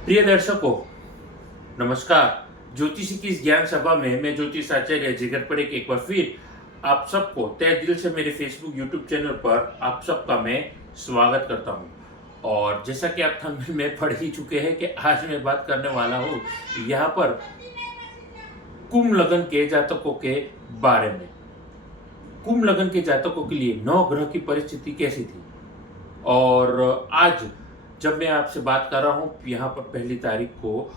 प्रिय दर्शकों, नमस्कार। ज्योतिषी की इस ज्ञान सभा में मैं ज्योतिष आचार्य जिगर पर एक बार फिर आप सबको तहे दिल से मेरे फेसबुक यूट्यूब चैनल पर आप सबका मैं स्वागत करता हूं। और जैसा कि आप थंबनेल में पढ़ ही चुके हैं कि आज मैं बात करने वाला हूं यहाँ पर कुंभ लग्न के जातकों के बारे में। कुंभ लग्न के जातकों के लिए नौ ग्रह की परिस्थिति कैसी थी, और आज जब मैं आपसे बात कर रहा हूँ यहाँ पर 1 तारीख को,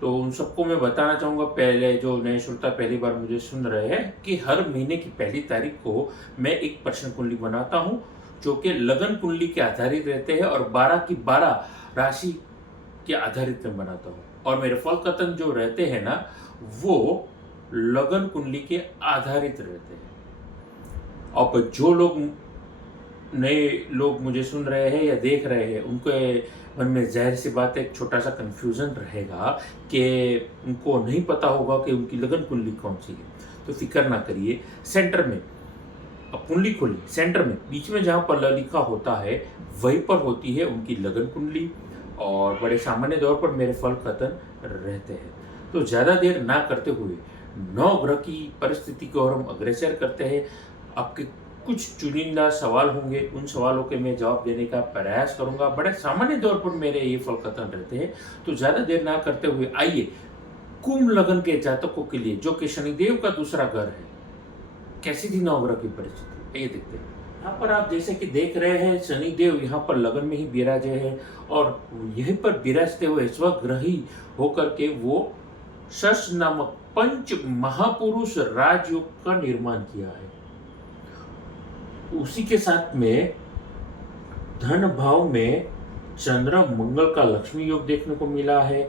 तो उन सबको मैं बताना चाहूँगा, पहले जो नए श्रोता पहली बार मुझे सुन रहे हैं, कि हर महीने की 1 तारीख को मैं एक प्रश्न कुंडली बनाता हूँ जो कि लगन कुंडली के आधारित रहते हैं और 12 की 12 राशि के आधारित में बनाता हूँ। और मेरे फल कथन जो रहते हैं ना, वो लगन कुंडली के आधारित रहते हैं। अब जो लोग नए लोग मुझे सुन रहे हैं या देख रहे हैं, उनके मन में ज़ाहिर सी बात है एक छोटा सा कन्फ्यूज़न रहेगा कि उनको नहीं पता होगा कि उनकी लगन कुंडली कौन सी है। तो फिक्र ना करिए, सेंटर में अब कुंडली खोली, सेंटर में बीच में जहाँ पर ल लिखा होता है वहीं पर होती है उनकी लगन कुंडली, और बड़े सामान्य तौर पर मेरे फल कथन रहते हैं। तो ज़्यादा देर ना करते हुए 9 ग्रह की परिस्थिति को और हम अग्रसर करते हैं। आपके कुछ चुनिंदा सवाल होंगे, उन सवालों के मैं जवाब देने का प्रयास करूंगा। बड़े सामान्य तौर पर मेरे ये फल कथन रहते हैं। तो ज़्यादा देर ना करते हुए आइए कुंभ लग्न के जातकों के लिए, जो कि शनिदेव का दूसरा घर है, कैसी थी 9 ग्रह की परिस्थिति, ये देखते हैं। यहाँ पर आप जैसे कि देख रहे हैं, शनिदेव यहाँ पर लगन में ही विराजे हैं, और यहीं पर विराजते हुए स्वग्रही होकर के वो शश नामक पंच महापुरुष राजयोग का निर्माण किया है। उसी के साथ में धन भाव में चंद्र मंगल का लक्ष्मी योग देखने को मिला है।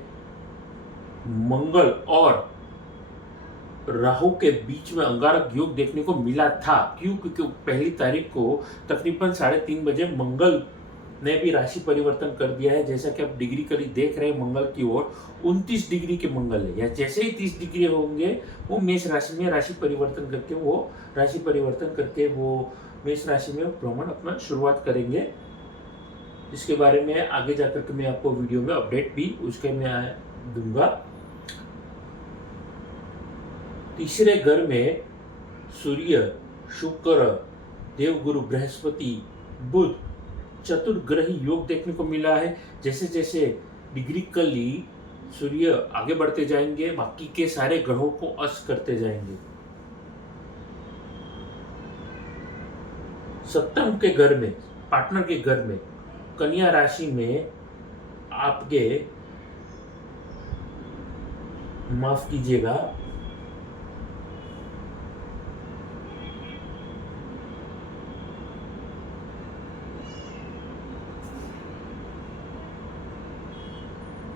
मंगल और राहु के बीच में अंगारक योग देखने को मिला था। क्यों? क्योंकि 1 तारीख को तकरीबन 3:30 बजे मंगल ने भी राशि परिवर्तन कर दिया है। जैसा कि आप डिग्री कली देख रहे हैं मंगल की ओर, 29 डिग्री के मंगल है, या जैसे ही 30 डिग्री होंगे वो मेष राशि में राशि परिवर्तन करके वो मेष राशि में भ्रमण अपना शुरुआत करेंगे। इसके बारे में आगे जाकर के मैं आपको वीडियो में अपडेट भी उसके मैं दूंगा। तीसरे घर में सूर्य, शुक्र, देवगुरु बृहस्पति, बुध चतुर्ग्रही योग देखने को मिला है। जैसे जैसे डिग्री कली सूर्य आगे बढ़ते जाएंगे, बाकी के सारे ग्रहों को अस्त करते जाएंगे। सप्तम के घर में, पार्टनर के घर में, कन्या राशि में आपके, माफ कीजिएगा,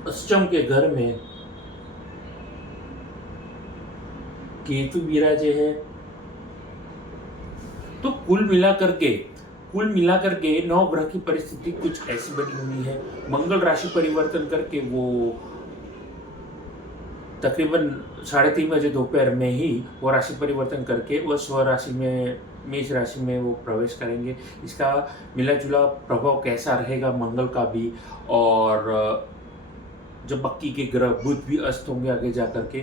अष्टम के घर में केतु विराजे है। तो कुल मिलाकर के 9 ग्रह की परिस्थिति कुछ ऐसी बनी हुई है। मंगल राशि परिवर्तन करके वो तकरीबन 3:30 बजे दोपहर में ही वो राशि परिवर्तन करके वो स्व राशि में, मेष राशि में वो प्रवेश करेंगे। इसका मिला जुला प्रभाव कैसा रहेगा मंगल का भी, और जब बाकी के ग्रह बुध भी अस्त होंगे आगे जाकर के,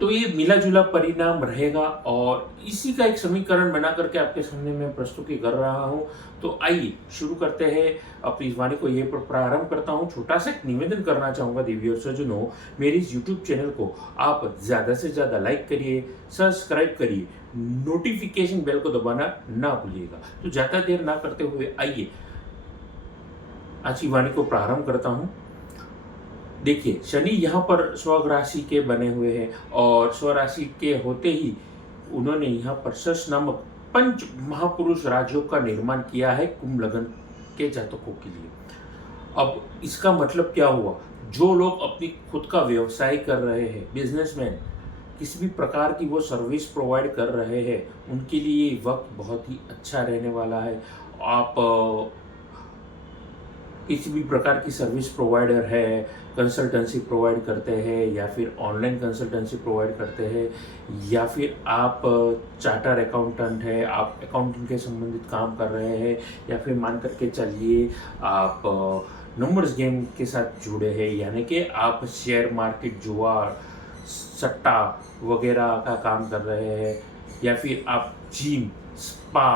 तो ये मिला जुला परिणाम रहेगा। और इसी का एक समीकरण बना करके आपके सामने मैं प्रस्तुति कर रहा हूँ। तो आइए शुरू करते हैं। अपनी इस वाणी को ये प्रारंभ करता हूँ। छोटा सा एक निवेदन करना चाहूँगा देवी और सज्जनों, मेरी इस यूट्यूब चैनल को आप ज़्यादा से ज़्यादा लाइक करिए, सब्सक्राइब करिए, नोटिफिकेशन बेल को दबाना ना भूलिएगा। तो ज़्यादा देर ना करते हुए आइए आज की वाणी को प्रारंभ करता हूँ। देखिए, शनि यहाँ पर स्वराशि के बने हुए हैं, और स्वराशि के होते ही उन्होंने यहाँ पर शश नामक पंच महापुरुष राजयोग का निर्माण किया है कुंभ लग्न के जातकों के लिए। अब इसका मतलब क्या हुआ? जो लोग अपनी खुद का व्यवसाय कर रहे हैं, बिजनेसमैन, किसी भी प्रकार की वो सर्विस प्रोवाइड कर रहे हैं, उनके लिए वक्त बहुत ही अच्छा रहने वाला है। आप किसी भी प्रकार की सर्विस प्रोवाइडर है, कंसल्टेंसी प्रोवाइड करते हैं, या फिर ऑनलाइन कंसल्टेंसी प्रोवाइड करते हैं, या फिर आप चार्टर अकाउंटेंट है, आप अकाउंटिंग के संबंधित काम कर रहे हैं, या फिर मान करके चलिए आप नंबर्स गेम के साथ जुड़े हैं, यानी कि आप शेयर मार्केट, जुआ, सट्टा वगैरह का काम कर रहे हैं, या फिर आप gym, spa,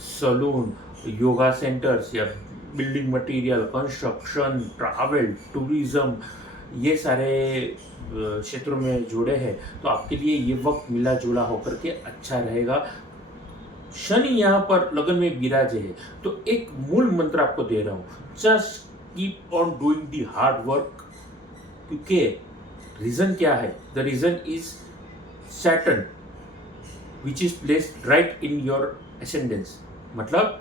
salon, yoga centres या building material, construction, travel, tourism, ये सारे क्षेत्रों में जुड़े हैं, तो आपके लिए ये वक्त मिला जुला होकर के अच्छा रहेगा। शनि यहाँ पर लगन में विराजे है, तो एक मूल मंत्र आपको दे रहा हूँ, just keep on doing the hard work. क्योंकि रीजन क्या है? The reason is Saturn which is placed right in your ascendance. मतलब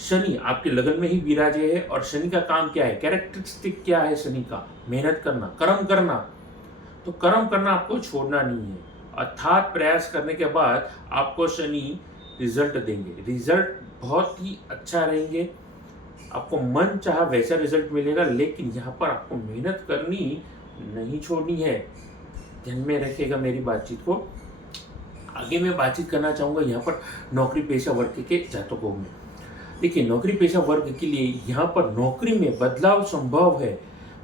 शनि आपके लगन में ही विराजे है, और शनि का काम क्या है, कैरेक्टरिस्टिक क्या है शनि का? मेहनत करना, कर्म करना। तो कर्म करना आपको छोड़ना नहीं है, अर्थात प्रयास करने के बाद आपको शनि रिजल्ट देंगे, रिजल्ट बहुत ही अच्छा रहेंगे, आपको मन चाहा वैसा रिजल्ट मिलेगा। लेकिन यहाँ पर आपको मेहनत करनी नहीं छोड़नी है, ध्यान में रखिएगा मेरी बातचीत को। आगे मैं बातचीत करना चाहूँगा यहाँ पर नौकरी पेशा वर्ग के जातकों में। देखिए, नौकरी पेशा वर्ग के लिए यहाँ पर नौकरी में बदलाव संभव है,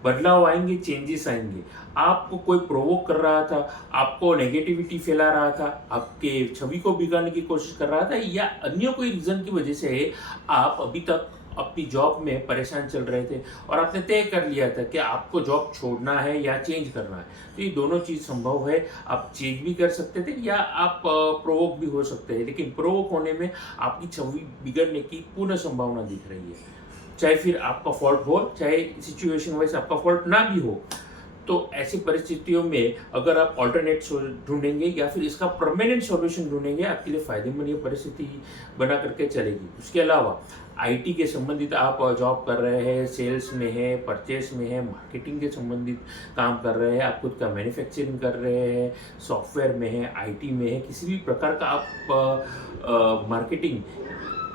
बदलाव आएंगे, चेंजेस आएंगे। आपको कोई प्रोवोक कर रहा था, आपको नेगेटिविटी फैला रहा था, आपके छवि को बिगाड़ने की कोशिश कर रहा था, या अन्य कोई रीजन की वजह से आप अभी तक अपनी जॉब में परेशान चल रहे थे और आपने तय कर लिया था कि आपको जॉब छोड़ना है या चेंज करना है, तो ये दोनों चीज़ संभव है। आप चेंज भी कर सकते थे या आप प्रोवोक भी हो सकते हैं, लेकिन प्रोवोक होने में आपकी छवि बिगड़ने की पूर्ण संभावना दिख रही है। चाहे फिर आपका फॉल्ट हो, चाहे सिचुएशन वाइज आपका फॉल्ट ना भी हो, तो ऐसी परिस्थितियों में अगर आप ऑल्टरनेट ढूंढेंगे या फिर इसका परमानेंट सॉल्यूशन ढूंढेंगे, आपके लिए फायदेमंद ये परिस्थिति बना करके चलेगी। उसके अलावा आईटी के संबंधित आप जॉब कर रहे हैं, सेल्स में है, परचेस में है, मार्केटिंग के संबंधित काम कर रहे हैं, आप खुद का मैन्युफैक्चरिंग कर रहे हैं, सॉफ्टवेयर में है, आईटी में है, किसी भी प्रकार का आप मार्केटिंग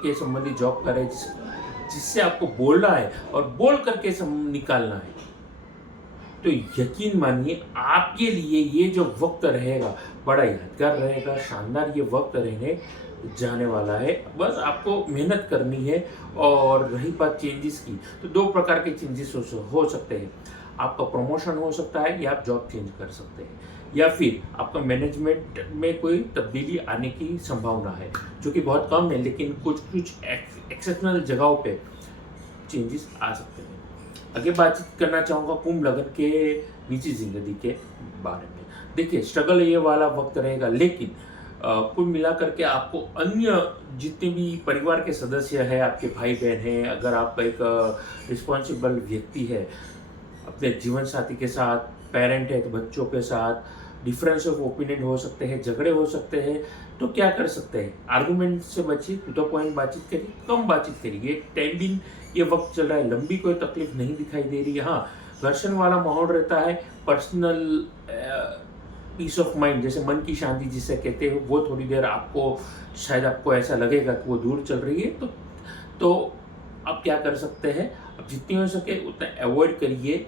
के संबंधित जॉब कर रहे हैं, जिससे आपको बोलना है और बोल करके निकालना है, तो यकीन मानिए आपके लिए ये जो वक्त रहेगा बड़ा यादगार रहेगा, शानदार ये वक्त रहने जाने वाला है। बस आपको मेहनत करनी है। और रही बात चेंजेस की, तो दो प्रकार के चेंजेस हो सकते हैं। आपका प्रमोशन हो सकता है या आप जॉब चेंज कर सकते हैं, या फिर आपका मैनेजमेंट में कोई तब्दीली आने की संभावना है, जो कि बहुत कम है, लेकिन कुछ कुछ एक्सेप्शनल जगहों पे चेंजेस आ सकते हैं। आगे बातचीत करना चाहूँगा कुंभ लगन के निजी जिंदगी के बारे में। देखिए, स्ट्रगल ये वाला वक्त रहेगा, लेकिन कुल मिलाकर के आपको अन्य जितने भी परिवार के सदस्य हैं, आपके भाई बहन हैं, अगर आप एक रिस्पॉन्सिबल व्यक्ति है, अपने जीवन साथी के साथ, पेरेंट है तो बच्चों के साथ डिफरेंस ऑफ ओपिनियन हो सकते हैं, झगड़े हो सकते हैं, तो क्या कर सकते हैं? आर्गुमेंट से बचिए, टू द पॉइंट बातचीत करिए, कम बातचीत करिए। 10 दिन ये वक्त चल रहा है, लंबी कोई तकलीफ नहीं दिखाई दे रही है। हाँ, घर्षण वाला माहौल रहता है, पर्सनल पीस ऑफ माइंड, जैसे मन की शांति जिसे कहते हैं, वो थोड़ी देर आपको शायद आपको ऐसा लगेगा कि वो दूर चल रही है। तो आप क्या कर सकते हैं? अब जितनी हो सके उतना अवॉइड करिए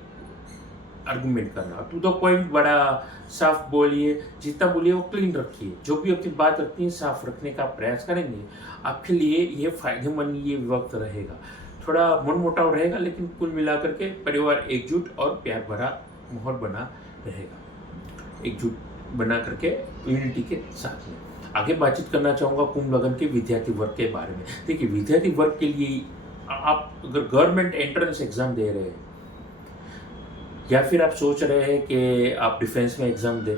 आर्गुमेंट करना, टू द पॉइंट बड़ा साफ बोलिए, जितना बोलिए वो क्लीन रखिए। जो भी अपनी बात रखनी है साफ रखने का प्रयास करेंगे, आपके लिए ये फायदेमंद ये वक्त रहेगा। थोड़ा मनमुटाव रहेगा, लेकिन कुल मिलाकर के परिवार एकजुट और प्यार भरा माहौल बना रहेगा, एकजुट बना करके यूनिटी के साथ में। आगे बातचीत करना चाहूँगा कुंभ लगन के विद्यार्थी वर्ग के बारे में। देखिए, विद्यार्थी वर्ग के लिए आप अगर गवर्नमेंट एंट्रेंस एग्जाम दे रहे हैं, या फिर आप सोच रहे हैं कि आप डिफेंस में एग्ज़ाम दें,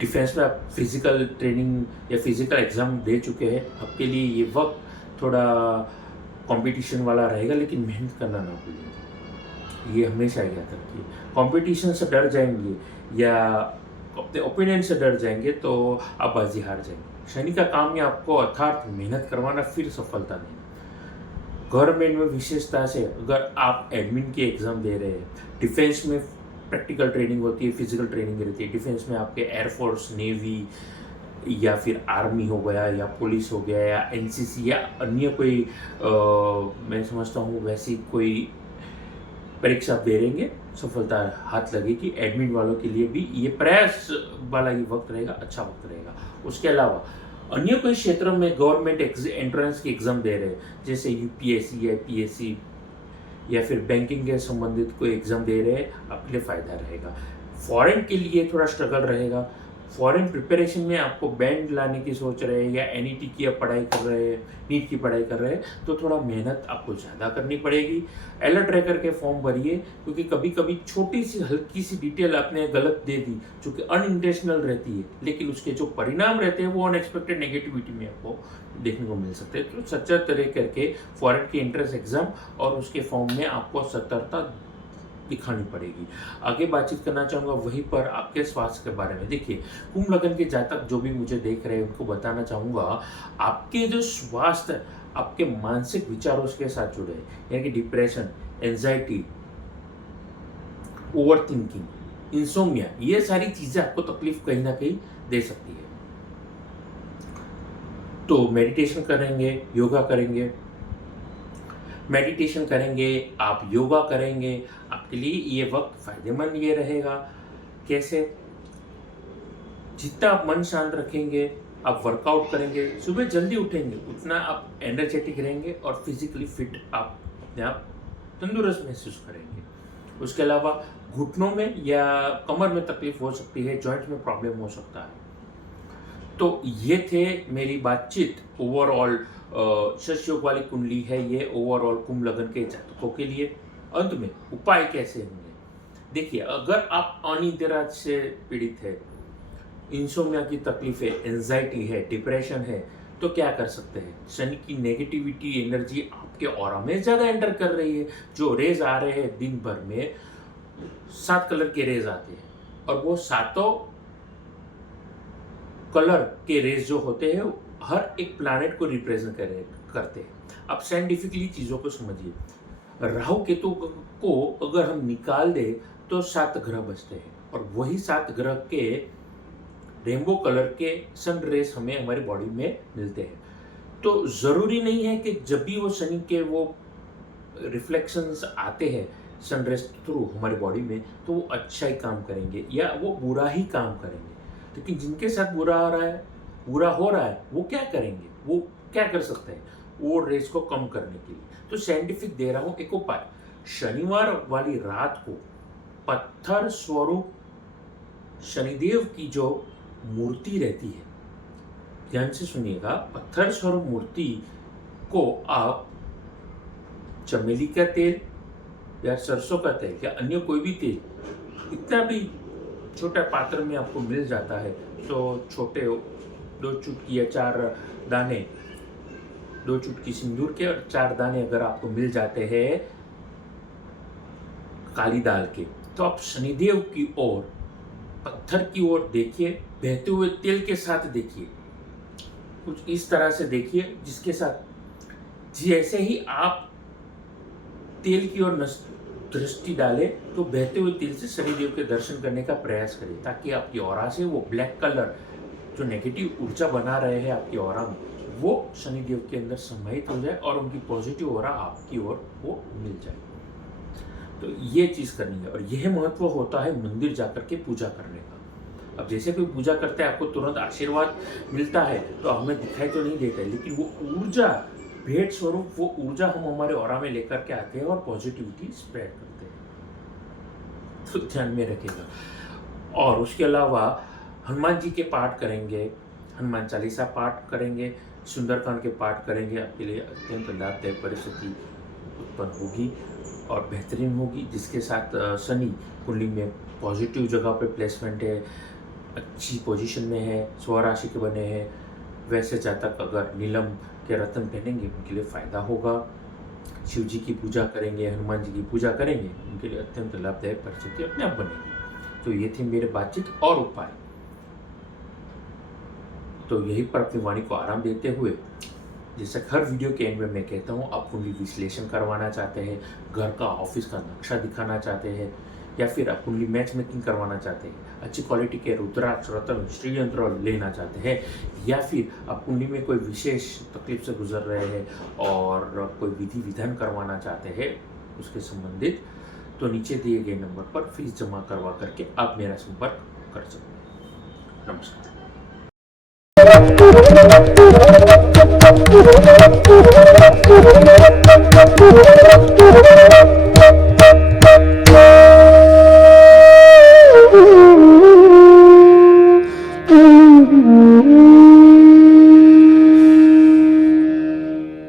डिफेंस में आप फिजिकल ट्रेनिंग या फिजिकल एग्ज़ाम दे चुके हैं, आपके लिए ये वक्त थोड़ा कंपटीशन वाला रहेगा, लेकिन मेहनत करना ना भूलिए, ये हमेशा याद रखिए। कंपटीशन से डर जाएंगे या अपने ओपिनियन से डर जाएंगे तो आप बाजी हार जाएंगे। शनि का काम है आपको अर्थात मेहनत करवाना, फिर सफलता नहीं। गवर्नमेंट में विशेषता से अगर आप एडमिन की एग्ज़ाम दे रहे हैं, डिफेंस में प्रैक्टिकल ट्रेनिंग होती है, फिजिकल ट्रेनिंग रहती है। डिफेंस में आपके एयरफोर्स, नेवी या फिर आर्मी हो गया, या पुलिस हो गया, या एनसीसी, या अन्य कोई मैं समझता हूँ वैसी कोई परीक्षा आप दे रहेंगे, सफलता हाथ लगेगी। एडमिन वालों के लिए भी ये प्रयास वाला ये वक्त रहेगा, अच्छा वक्त रहेगा। उसके अलावा अन्य कोई क्षेत्रों में गवर्नमेंट एंट्रेंस की एग्ज़ाम दे रहे हैं, जैसे यूपीएससी या पीएससी या फिर बैंकिंग के संबंधित कोई एग्जाम दे रहे हैं, आपके लिए फ़ायदा रहेगा। फॉरेन के लिए थोड़ा स्ट्रगल रहेगा। फॉरेन प्रिपरेशन में आपको बैंड लाने की सोच रहे हैं या एनईटी की आप पढ़ाई कर रहे हैं, नीट की पढ़ाई कर रहे हैं, तो थोड़ा मेहनत आपको ज़्यादा करनी पड़ेगी। अलर्ट रह करके फॉर्म भरिए, क्योंकि कभी कभी छोटी सी हल्की सी डिटेल आपने गलत दे दी जो कि अनइंटेंशनल रहती है, लेकिन उसके जो परिणाम रहते हैं वो अनएक्सपेक्टेड नेगेटिविटी में आपको देखने को मिल सकते हैं। तो सच्चा तरह करके फॉरेन के एंट्रेंस एग्जाम और उसके फॉर्म में आपको सतर्कता दिखानी पड़ेगी। आगे बातचीत करना चाहूँगा वहीं पर आपके स्वास्थ्य के बारे में। देखिए, कुंभ लगन के जातक जो भी मुझे देख रहे हैं उनको बताना चाहूँगा, आपके जो स्वास्थ्य आपके मानसिक विचारों के साथ जुड़े हैं, यानी कि depression, anxiety, over thinking, insomnia, ये सारी चीज़ें आपको तकलीफ कहीं ना कहीं दे सकती है। तो मेडिटेशन करेंगे, योगा करेंगे, मेडिटेशन करेंगे, आप योगा करेंगे, आपके लिए ये वक्त फायदेमंद ये रहेगा। कैसे? जितना आप मन शांत रखेंगे, आप वर्कआउट करेंगे, सुबह जल्दी उठेंगे, उतना आप एनर्जेटिक रहेंगे और फिजिकली फिट आप अपने आप तंदुरुस्त महसूस करेंगे। उसके अलावा घुटनों में या कमर में तकलीफ हो सकती है, जॉइंट में प्रॉब्लम हो सकता है। तो ये थे मेरी बातचीत ओवरऑल। शश योग वाली कुंडली है ये ओवरऑल कुंभ लगन के जातकों के लिए। अंत में उपाय कैसे होंगे? देखिए, अगर आप अनिद्रा से पीड़ित है, इंसोमिया की तकलीफ है, एंजाइटी है, डिप्रेशन है, तो क्या कर सकते हैं? शनि की नेगेटिविटी एनर्जी आपके ऑरा में ज़्यादा एंटर कर रही है। जो रेज आ रहे हैं दिन भर में 7 कलर के रेज आते हैं, और वो 7 कलर के रेज जो होते हैं हर एक प्लैनेट को रिप्रेजेंट करते हैं। अब साइंटिफिकली चीज़ों को समझिए। राहु केतु को अगर हम निकाल दें तो 7 ग्रह बचते हैं, और वही 7 ग्रह के रेनबो कलर के सन रेस हमें हमारी बॉडी में मिलते हैं। तो ज़रूरी नहीं है कि जब भी वो शनि के वो रिफ्लेक्शंस आते हैं सन रेस थ्रू हमारी बॉडी में, तो वो अच्छा ही काम करेंगे या वो बुरा ही काम करेंगे। लेकिन जिनके साथ बुरा हो रहा है वो क्या करेंगे? वो क्या कर सकते हैं वो रेस को कम करने के लिए? तो साइंटिफिक दे रहा हूँ एक उपाय। शनिवार वाली रात को पत्थर स्वरूप शनिदेव की जो मूर्ति रहती है, ध्यान से सुनिएगा, पत्थर स्वरूप मूर्ति को आप चमेली का तेल या सरसों का तेल या अन्य कोई भी तेल, इतना भी छोटा पात्र में आपको मिल जाता है, तो छोटे 2 चुटकी या 4 दाने, 2 चुटकी सिंदूर के और 4 दाने अगर आपको मिल जाते हैं काली दाल के, तो आप शनिदेव की ओर, पत्थर की ओर देखिए, बहते हुए तेल के साथ देखिए, कुछ इस तरह से देखिए, जिसके साथ जैसे ही आप तेल की ओर दृष्टि डालें तो बहते हुए तेल से शनिदेव के दर्शन करने का प्रयास करें, ताकि आपकी ऑरा से वो ब्लैक कलर जो नेगेटिव ऊर्जा बना रहे हैं आपकी ऑरा में, वो शनिदेव के अंदर समाहित हो जाए और उनकी पॉजिटिव ऑरा आपकी ओर वो मिल जाए। तो ये चीज़ करनी है, और यह महत्व होता है मंदिर जाकर के पूजा करने का। अब जैसे कोई पूजा करते हैं आपको तुरंत आशीर्वाद मिलता है, तो हमें दिखाई तो नहीं देता है, लेकिन वो ऊर्जा भेंट स्वरूप, वो ऊर्जा हम हमारे ऑरा में लेकर के आते हैं और पॉजिटिविटी स्प्रेड करते हैं। तो ध्यान में रखेगा। और उसके अलावा हनुमान जी के पाठ करेंगे, हनुमान चालीसा पाठ करेंगे, सुंदरकांड के पाठ करेंगे, आपके लिए अत्यंत लाभदायक परिस्थिति उत्पन्न होगी और बेहतरीन होगी। जिसके साथ शनि कुंडली में पॉजिटिव जगह पे प्लेसमेंट है, अच्छी पोजीशन में है, स्वराशि के बने हैं, वैसे जातक अगर नीलम के रत्न पहनेंगे उनके लिए फ़ायदा होगा। शिव जी की पूजा करेंगे, हनुमान जी की पूजा करेंगे, उनके लिए अत्यंत लाभदायक परिस्थिति अपने आप बनेगी। तो ये थी मेरे बातचीत और उपाय। तो यही पर अपनी वाणी को आराम देते हुए, जैसे हर वीडियो के एंड में मैं कहता हूँ, आप कुंडली विश्लेषण करवाना चाहते हैं, घर का ऑफिस का नक्शा दिखाना चाहते हैं, या फिर आप कुंडली मैच मेकिंग करवाना चाहते हैं, अच्छी क्वालिटी के रुद्राक्ष, रत्न, श्री यंत्र लेना चाहते हैं, या फिर आप कुंडली में कोई विशेष तकलीफ से गुजर रहे हैं और कोई विधि विधान करवाना चाहते हैं उसके संबंधित, तो नीचे दिए गए नंबर पर फीस जमा करवा करके आप मेरा संपर्क कर सकते हैं। नमस्कार। Thank you.